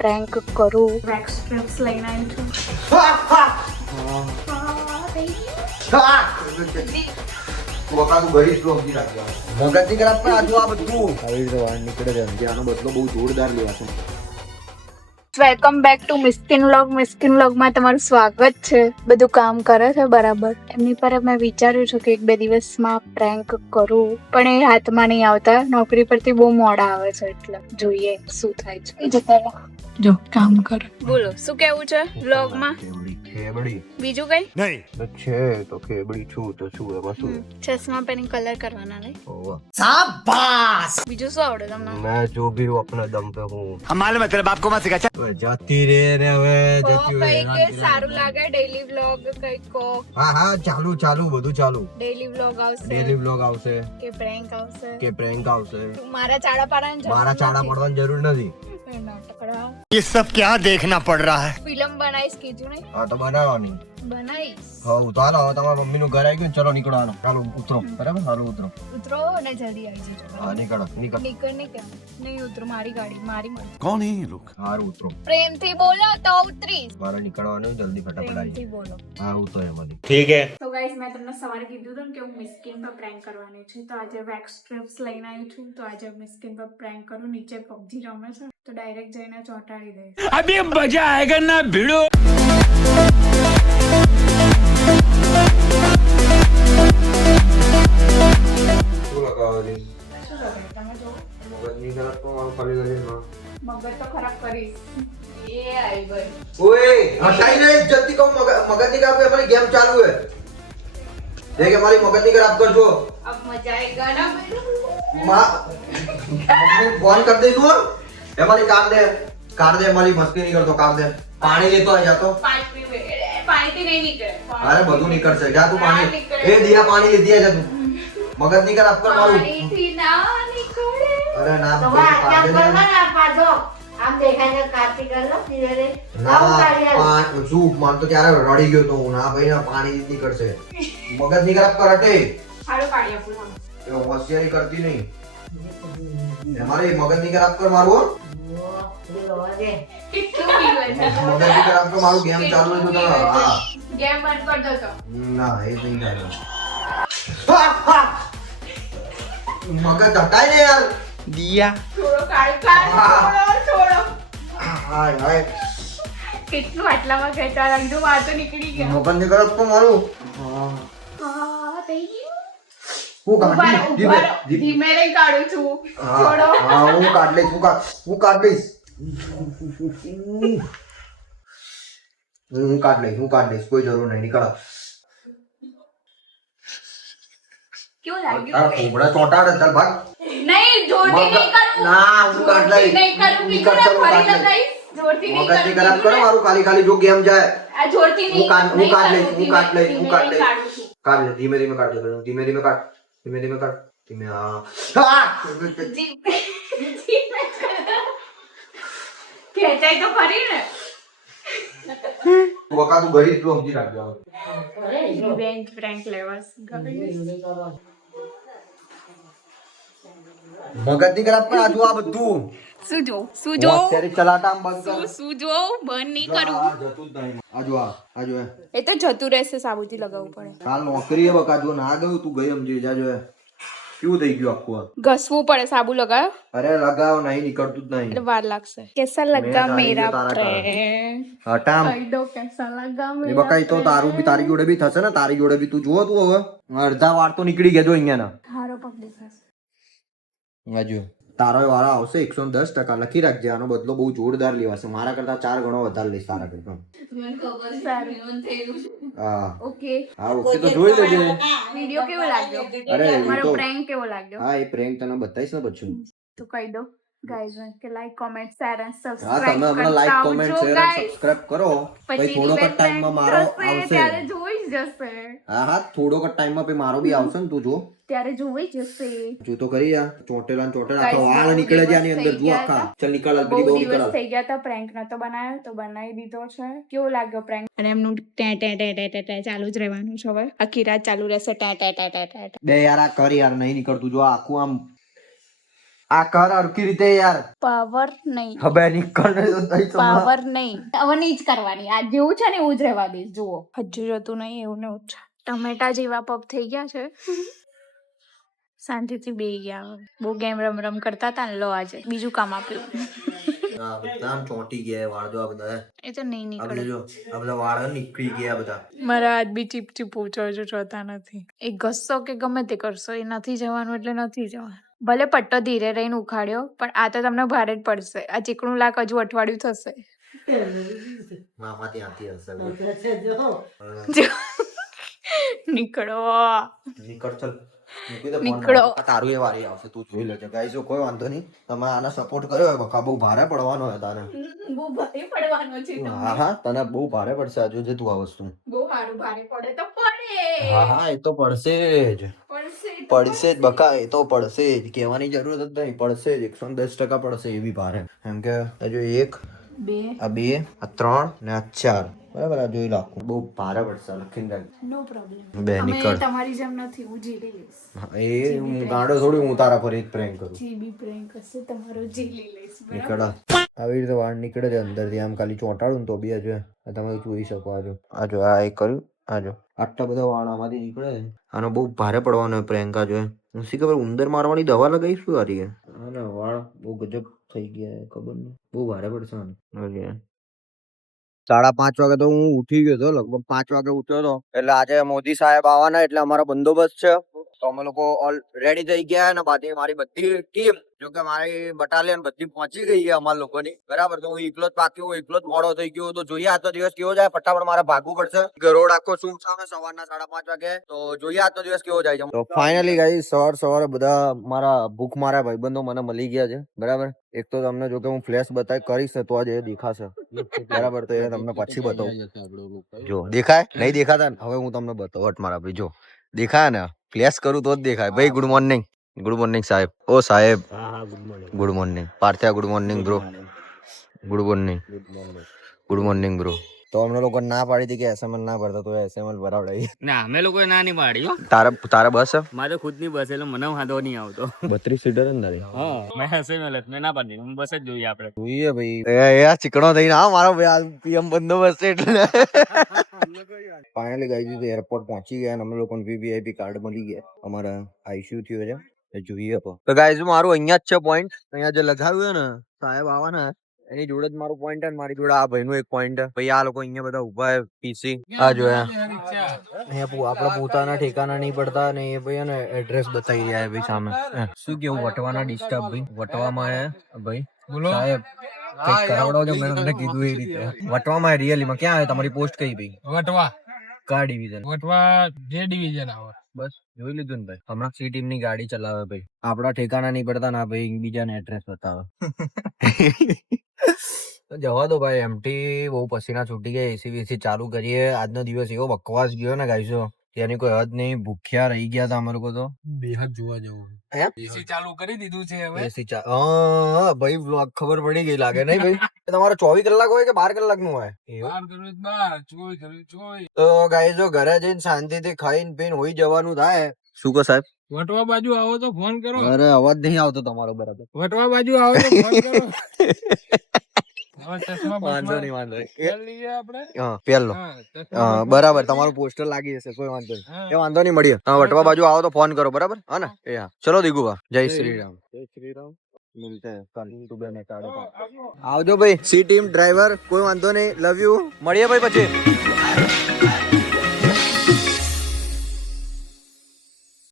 Prank કરું. Wax strips લઈને આવી છું. મગજની ખરાબ પણ આજુ આ બધું આવી રીતે વાર નીકળે છે. આનો બદલો બહુ જોરદાર લેવાશે. Welcome back to Miskin vlog. Miskin વ્લોગમાં તમારું સ્વાગત છે. બધું કામ કરે છે બરાબર. એમની પર મેં વિચાર્યું છે કે 1-2 દિવસમાં પ્રેન્ક કરું, પણ એ હાથમાં નહીં આવતા. નોકરી પરથી બહુ મોડા આવે છે, એટલે જોઈએ શું થાય છે. એ જતા રહો. જો કામ કરે. બોલો શું કેવું છે વ્લોગમાં? ખેબડી બીજું કઈ નહીં છે તો ખેબડી છું તો શું એમાં શું? ચશ્મા પહેરી કલર કરવાના નહીં. ઓવા शाबाश બીજું શું આવડે તમને? मैं जो भी हूँ अपने दम पे हूँ. हम मालूम है तेरे बाप को मत सिखा હવે જતી રે ને હવે જતી હોય કઈ હેરાન કે કર્યા સારું કરે. લાગે ડેઈલી વ્લોગ કઈ કો? હા હા ચાલુ ચાલુ બધું ચાલુ. ડેઈલી વ્લોગ આવશે ડેલી બ્લોગ આવશે કે પ્રેન્ક આવશે કે પ્રેન્ક આવશે. મારા ચાડા પાડવાની મારા ચાડા પડવાની જરૂર નથી. નાટકડા ये सब क्या देखना पड़ रहा है ફિલ્મ બનાવીશ કીધું નહીં? હા તો બનાવવાની. બનાવીશ. હા તો હાલો હવે તમારા મમ્મી નું ઘર આવી ગયું ને, ચલો નીકળવાનું. ચાલો ઉતરો બરાબર. હાલો ઉતરો. ઉતરો ને જલ્દી આવી જજો. હા નીકળો નીકળ. નીકળ નહીં કેમ નહીં ઉતરો? મારી ગાડી મારી મરજી. कौन है ये लोग હારું ઉતરો. પ્રેમથી બોલો તો ઉતરીશ. મારે નીકળવાનું જલ્દી ફટાફટ આવી. પ્રેમથી બોલો. હા ઉતરો એમાંથી. ठीक है તો ગાઈસ મેં તમને સવારે કીધું હતું ને કે હું મિસ્કિન પર પ્રેન્ક કરવાની છે, તો આજે વેક્સ સ્ટ્રીપ્સ લઈને આવી છું. તો આજે મિસ્કિન પર પ્રેન્ક કરું. નીચે પબજી રમે છે તો ડાયરેક્ટ જઈને ચોંટાડી દઈશ. अभी मजा आएगा ना भिड़ो શું લગાવો દી? શું લગાય તમે જો? મગજની ખરાબ તો આમ ખાલી કરીને. મગજ તો ખરાબ કરીશ. એ આઈ ભાઈ. ઓય હટાઈ ને જલ્દી કહો. મગજની ખરાબ અમારી ગેમ ચાલુ है. દેખ અમારી મગજની ખરાબ કરજો. अब मजा आएगा ना. માં મમ્મી ફોન કરી દઈશું હો. અમારી કાર દે અમારી મસ્તી નહીં કરતો. કાર દે. પાણી લેતો આવી જાતો. પાણીથી નહીં નીકળે. અરે બધું નીકળશે. જા તું પાણી. એ દિયા પાણી લીધી આ જા તું. મગજની ખરાબ કર મારું. પાણીથી ના નીકળે. અરે ના તો બધું વાત પાડ દે કરો ને. ને પાછો આમ દેખાય છે કાર્તિક કરો ધીરે ધીરે આવું કાઢી આલો. ના શું માન તો ત્યારે રડી ગયો તો હું. ના ભાઈ ના પાણી નીકળશે. મગજની ખરાબ કર હટે. હાલો પાણી આપું હા. એ હોશિયારી કરતી નહીં. અમારી મગજની ખરાબ કર મારું હો. ઓ, જોવા દે. કેટલું પીવે છે? મગજની ખરાબ કર મારું. ગેમ ચાલુ છે તો હા. ગેમ બંધ કરી દો તો. ના એ નહીં થાય. મગજ હટાય ને યાર. दिया થોડો કાઢ છોડો. હાય હાય. કેટલું આટલામાં ખેંચવા લાગ્યું? વાર તો નીકળી ગયા. મગજની ખરાબ કર મારું. હા થઈ ગયું. હું કાઢી ઉભા રહો. ધીમે રહી કાઢું છું. છોડો. હા હું કાઢ લઈશ. હું કાઢ લઈશ. હું કાઢ લઈશ. કોઈ જરૂર નહીં. નીકળો. કેવું આ લાગ્યું? કોબડા ચોંટાડે. ચાલ ભાગ. નહીં જોરથી નહીં કરું. ના હું કાઢ લઈશ. નહીં કરું. નીકળ, બીજું ચાલ, હું ફરી કાઢ લઈશ. લગાઈશ. જોરથી નહીં મગજની કરું. ખરાબ કરો મારું. ખાલી જો ગેમ જાય. આ જોરથી નહીં. હું કાઢ નહીં લઈશ. કરું. હું કાઢ લઈશ. ધીમે કાઢ નહીં કાઢું છું. લે. ધીમે ધીમે કાઢ લે. ધીમે કાઢ. ધીમે હા. હા! ખેંચાય તો ખરી ને. વકા તું ગરી તું સમજી રાખજો. અરે જો. બેંક ફ્રેન્ક લેવાસ ગમે. મગજની ખરાબ પણ આજુ આ બધું. શું જો હોશિયારી ચલાટા આમ બંધ કર. શું જો બંધ નહીં આ કરું. જતું જ નહીં. આજુ એ. એ તો જતું રહેશે. સાબુથી લગાવવું પડે. કાલ નોકરી એ વકા જો ના ગયું તું ગઈ સમજી જાજો એ. કેવું થઈ ગયું આખું આ? ઘસવું પડે. સાબુ લગાવ અરે લગાવ નહીં નીકળતું જ નહીં. એટલે વાર લાગશે. કેસા લગા જાણી મેરા ગયો તારા પ્રેમ. હટામ. કહી દો કેસા લગા એ મેરા બકા તો તારું બી તારી જોડે બી થશે ને. તારી જોડે બી તું જુઓ તું હવે અડધા વાર તો નીકળી ગયા જો અહીંયા ના. હારો પબ્લિક હશે. હજુ તારો વારો આવશે 110% લખી રાખજે. આનો બદલો બહુ જોરદાર લેવાશે. મારા કરતા 4 ગણો વધારે લઈશ તારા કરતા. હા ઓકે. હા ઓકે તો જોઈ લેજે. વિડિયો કેવો લાગ્યો? અરે એ મારો તો પ્રેન્ક કેવો લાગ્યો? હા એ પ્રેન્ક તને બતાવીશ ને પછી. તો કહી દો ગાઈઝ કે લાઈક કોમેન્ટ શેર અને હા સબસ્ક્રાઇબ તમે હમણાં લાઈક કોમેન્ટ શેર અને સબસ્ક્રાઇબ કરો. પછી થોડોક જ ટાઈમમાં મારો આવશે. ત્યારે જોઈ જ જશે. હા હા થોડોક જ ટાઈમમાં પછી મારો બી આવશે ને. તું જો ત્યારે જોઈ જશે. જો તો કરી આ ચોટેલા ને ચોટેલા આખા વાળ નીકળે છે આની અંદર. જો આખા ચાલ નીકળ બહુ બધી બહુ દિવસ નીકળ. થઈ ગયા હતા પ્રેન્ક નતો બનાવ્યો તો બનાવી દીધો છે. કેવો લાગ્યો પ્રેન્ક? અને એમનું ટે ટે ટે ટે ટે ટે ચાલુ જ રહેવાનું છે હવે. આખી રાત ચાલુ રહેશે ટે ટે ટે ટે ટે. બે યાર આ કર યાર નહીં નીકળતું. જો આખું આમ આ કર હરખી રીતે યાર. પાવર નહીં, હવે નીકળ ને તો તઈ તો પાવર નહીં. હવે નહીં જ કરવાની. આ જેવું છે ને એવું જ રહેવા દઈશ. જુઓ, હજુ જતું નહીં, એવું ને એવું જ. ટમેટા જેવા પપ થઈ ગયા છે. શાંતિથી બેહી ગયા. હવે બહુ ગેમ રમ કરતા હતા ને, લો આજે બીજું કામ આપ્યું. બધા ચોંટી ગયા વાળ જો આ બધા. એ તો નહીં આ નીકળે. જો આ બધા વાળ નીકળી ગયા બધા. મારા હાથ બી ચીપ ચીપ જોતા નથી. એ ઘસશો કે ગમે તે કરશો, એ નથી જવાનું એટલે નથી જવાનું. ભલે પટ્ટો ધીરે રહીને ઉખાડ્યો, પણ આ તો તમને ભારે જ પડશે. આ ચીકણું લાક હજુ અઠવાડિયું થશે. મામા ત્યાંથી હશે. નીકળો. નીકળ ચલ. નીકળો. તારું એ વારી આવશે, તું જોઈ લેજે. ગાઈસ જો કોઈ વાંધો નહીં, તમે આને સપોર્ટ કર્યો હોય બકા, બહુ ભારે પડવાનો હોય તારે. બહુ ભારે પડવાનો છે. હા હા, તને બહુ ભારે પડશે. હજુ જે તું આ વસ્તુ બહુ સારું ભારે પડે તો પડે. હા હા, એ તો પડશે જ. પડશે જ બકા, એ તો પડશે જ. કહેવાની જરૂર જ નહીં, પડશે જ. 110% પડશે એવી ભારે. એમ કે હજુ 1 આ 2 આ 3 ને આ 4 બરાબર. આ જોઈ લાખું બહુ ભારે પડશે. લખીને રાખ. નો પ્રોબ્લેમ. બે નીકળ. તમારી જેમ નથી, હું ઝીલી લઈશ. એ હું ગાંડો થોડી, હું તારા પર જ પ્રેન્ક કરું. જે બી પ્રેન્ક હશે તમારો ઝીલી લઈશ. નીકળ. આવી રીતે વાળ નીકળે છે અંદરથી. આમ ખાલી ચોંટાડું ને તો બી હજુ તમે જોઈ શકો. આજો આ એક કર્યું. આજો આટલા બધા વાળ આમાંથી નીકળે છે. આનો બહુ ભારે પડવાનો પ્રેન્ક. આજો હું શી ખબર ઉંદર મારવાની દવા લગાવીશું. સારી આના વાળ બહુ ગજબ થઈ ગયા. ખબર નહીં, બહુ ભારે પડશે આને. 5:30 વાગે તો હું ઉઠી ગયો હતો. લગભગ 5 વાગે ઉઠ્યો હતો. એટલે આજે મોદી સાહેબ આવવાના, એટલે અમારો બંદોબસ્ત છે. તો અમે લોકો ઓલ રેડી થઈ ગયા. અને બાકી મારી બધી ટીમ, જો કે મારી બટાલિયન બધી પહોંચી ગઈ છે અમારા લોકોની. બરાબર. તો હું એકલો જ બાકી, હું એકલો જ મોડો થઈ ગયો. તો જોઈએ આજનો દિવસ કેવો જાય. ફટાફટ મારે ભાગવું પડશે. રોડ આખો શું છે સવારના 5:30 વાગે. તો જોઈએ આજનો દિવસ કેવો જાય છે. તો ફાઇનલી ગાઈસ સવારે બધા મારા ભૂખ મારા ભાઈબંધો મને મળી ગયા છે. બરાબર. એક તો તમને જો કે હું ફ્લેશ બતાવી કરીશ ને તો જ એ દેખાશે. બરાબર. તો એ તમને પછી બતાવું. જો દેખાય નહીં દેખાતા. હવે હું તમને બતાવું. હટ મારા ભાઈ, જો દેખાય ને, ફ્લેશ કરું તો જ દેખાય. ભાઈ ગુડ મોર્નિંગ. ગુડ મોર્નિંગ સાહેબ. ઓ સાહેબ. ગુડ મોર્નિંગ પાર્થિયા. Good morning bro. Good morning. Good morning bro. તો અમને લોકો ના પાડી હતી કે એસએમએલ ના ભરતા, તો એસએમએલ ભરાવડાવી. ના અમે લોકો ના નહીં પાડી હો. તારે બસ મારે ખુદ ની બસ એટલે મને વાંધો નહીં આવતો. 32 સીટર ને તારી. હા મેં હશે મેં ના પાડી. હું બસ જ જોઈએ આપણે. જોઈએ ભાઈ. એ આ ચીકણો થઈને આ મારો ભાઈ પીએમ બંદોબસ્ત એટલે. ફાઇનલી ગાઈસ એરપોર્ટ પહોંચી ગયા અને અમે લોકોને વીવીઆઈપી કાર્ડ મળી ગયા. અમારા આઈસીયુ થયો છે. એ જોઈએ તો ગાઈસ મારું અહીંયા જ છે પોઈન્ટ. અહીંયા જે લગાવ્યું ને સાહેબ આવવાના, એની જોડે જ મારું પોઈન્ટ છે. મારી જોડે આ ભાઈનું એક પોઈન્ટ છે. ભાઈ આ લોકો અહીંયા બધા ઉભા છે. પીસી આ જોયા. અહીંયા આપડા પોતાના ઠેકાના નહીં પડતા ને એ ભાઈ ને એડ્રેસ બતાવી રહ્યા ભાઈ સામે. શું કેવું વટવાના ડિસ્ટર્બ ભાઈ? વટવામાં આયા ભાઈ સાહેબ કઈક કરાવડાવો છો. મેં તમને કીધું એ રીતે. વટવામાં રિયલીમાં ક્યાં આવે તમારી પોસ્ટ કઈ ભાઈ? વટવા. કા ડિવિઝન? વટવા જે ડિવિઝન આવે. બસ જોઈ લીધું ને ભાઈ. હમણાં સી ટીમ ની ગાડી ચલાવે ભાઈ. આપડા ઠેકાના નહીં પડતા ના ભાઈ, બીજાને એડ્રેસ બતાવે. જવા દો ભાઈ. એમટી બહુ પસીના છૂટી ગયા. એસી વીસી ચાલુ કરીએ. આજનો દિવસ એવો બકવાસ ગયો ને ગાઈસો, તેની કોઈ હદ નહીં. ભૂખ્યા રહી ગયા હતા અમે લોકો તો. બેહદ જોવા જવું. એમ એસી ચાલુ કરી દીધું છે હવે. એસી હા ભાઈ vlog ખબર પડી ગઈ લાગે નહીં ભાઈ? તમારો 24 કલાક હોય કે 12 કલાક નું હોય? 12 24. તો ગાઈસો ઘરે જઈને શાંતિથી ખાઈને પીને હોઈ જવાનું થાય. શું કહો સાહેબ? વટવા બાજુ આવો તો ફોન કરો. અરે અવાજ નહીં આવતો તમારો બરાબર. વટવા બાજુ આવો તો ફોન કરો. વાંધો નહીં, વાંધો નહીં. લઈએ આપણે. હા પહેલો. હા, હા બરાબર. તમારું પોસ્ટર લાગી જશે, કોઈ વાંધો નહીં. એ વાંધો નહીં, મળીએ. હા વટવા બાજુ આવો તો ફોન કરો. બરાબર હા ને? એ હા ચલો દીગુભા. જય શ્રી રામ. જય શ્રી રામ. મિલતે હૈ કલ સુબહ में 8:30. આવજો ભાઈ. સી ટીમ ડ્રાઈવર કોઈ વાંધો નહીં. Love you. મળીએ ભાઈ પછી.